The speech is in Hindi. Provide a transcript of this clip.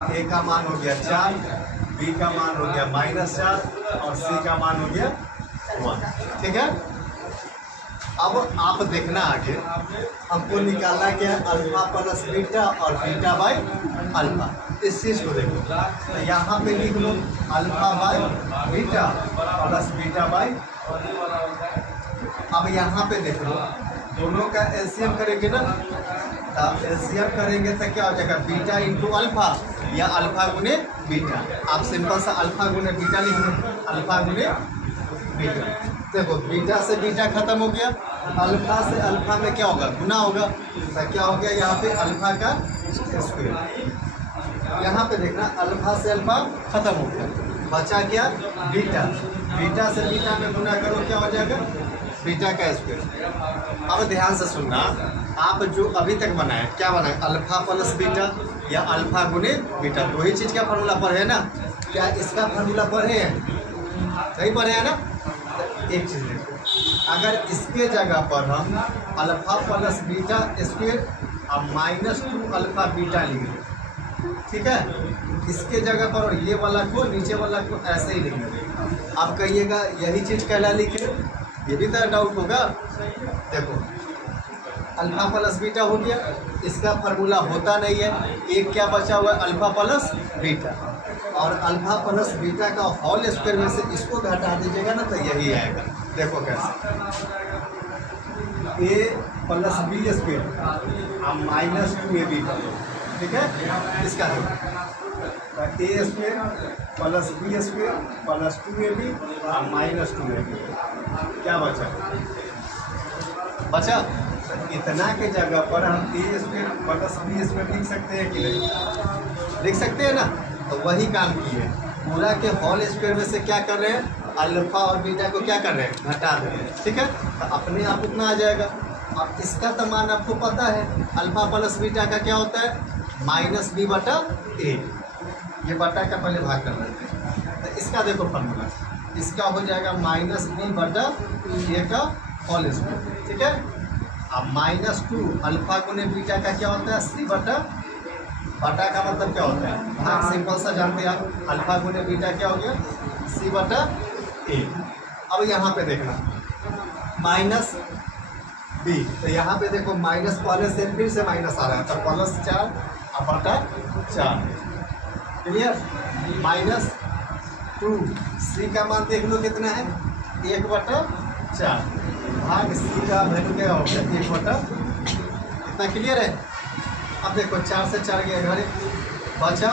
ए का मान हो गया 4, बी का मान हो गया -4 और सी का मान हो गया 1। ठीक है। अब आप देखना आगे हमको निकालना क्या है, अल्फा प्लस बीटा और बीटा बाई अल्फा। इस चीज़ को देखो तो यहाँ पे लिख लो alpha by beta plus beta by. अब यहाँ पे देख लो दोनों का एलसीएम करेंगे ना, तो एलसीएम करेंगे तो क्या हो जाएगा, बीटा इंटू अल्फा या अल्फा गुने बीटा। आप सिंपल सा अल्फा गुने बीटा लिख लो, अल्फा गुने बीटा। देखो बीटा से बीटा खत्म हो गया, अल्फा से अल्फा में क्या होगा, गुना होगा। तो क्या हो गया यहाँ पे अल्फा का स्क्वायर। यहाँ पे देखना अल्फा से अल्फा खत्म हो गया, बचा क्या बीटा। बीटा से बीटा में गुना करो क्या हो जाएगा, बीटा का स्क्वायर। अब ध्यान से सुनना, आप जो अभी तक बनाए क्या बनाए, अल्फा प्लस बीटा या अल्फा गुने बीटा। दो ही चीज़ का फार्मूला पढ़े ना, क्या इसका फार्मूला पढ़े हैं, सही पढ़े हैं ना। एक चीज़ देखो, अगर इसके जगह पर हम अल्फा प्लस बीटा स्क्वायर और -2 अल्फा बीटा लिख लें, ठीक है, इसके जगह पर और ये वाला को नीचे वाला को ऐसे ही लिख लें। आप कहिएगा यही चीज़ कहला लिखे, ये भी तो डाउट होगा। देखो अल्फा प्लस बीटा हो गया, इसका फार्मूला होता नहीं है, एक क्या बचा हुआ है अल्फा प्लस बीटा, और अल्फा प्लस बीटा का होल स्क्वायर में से इसको घटा दीजिएगा ना तो यही आएगा। देखो कैसे, ए प्लस बी स्क्वायर -2ab का, ठीक है। इसका देखो A square plus B square plus 2ab और -2ab, क्या बचा इतना के जगह पर हम ए स्क्वायर प्लस बी स्क्वायर लिख सकते हैं कि नहीं, लिख सकते हैं ना। तो वही काम किए, पूरा के होल स्क्वायर में से क्या कर रहे हैं, अल्फा और बीटा को क्या कर रहे हैं, घटा दे रहे हैं। ठीक है, तो अपने आप उतना आ जाएगा। अब इसका तो मान आपको पता है, अल्फा प्लस बीटा का क्या होता है -b/a। ये बटा का पहले भाग कर लेते हैं, तो इसका देखो फॉर्मूला, इसका हो जाएगा -b/a का होल स्क्वायर। ठीक है, अब -2 अल्फा गुने बीटा का क्या होता है c/, बटा का मतलब क्या होता है भाग, सिंपल सा जानते हैं आप, अल्फा गुने बीटा क्या हो गया c/a। अब यहाँ पे देखना -b, तो यहाँ पे देखो माइनस पहले से फिर से माइनस आ रहा है, तो +4 और /4, क्लियर। -2 c का मान देख लो कितना है 1/4, भाग c का वैल्यू क्या हो गया 1/, इतना क्लियर है। अब देखो 4 से 4 गया घर, बचा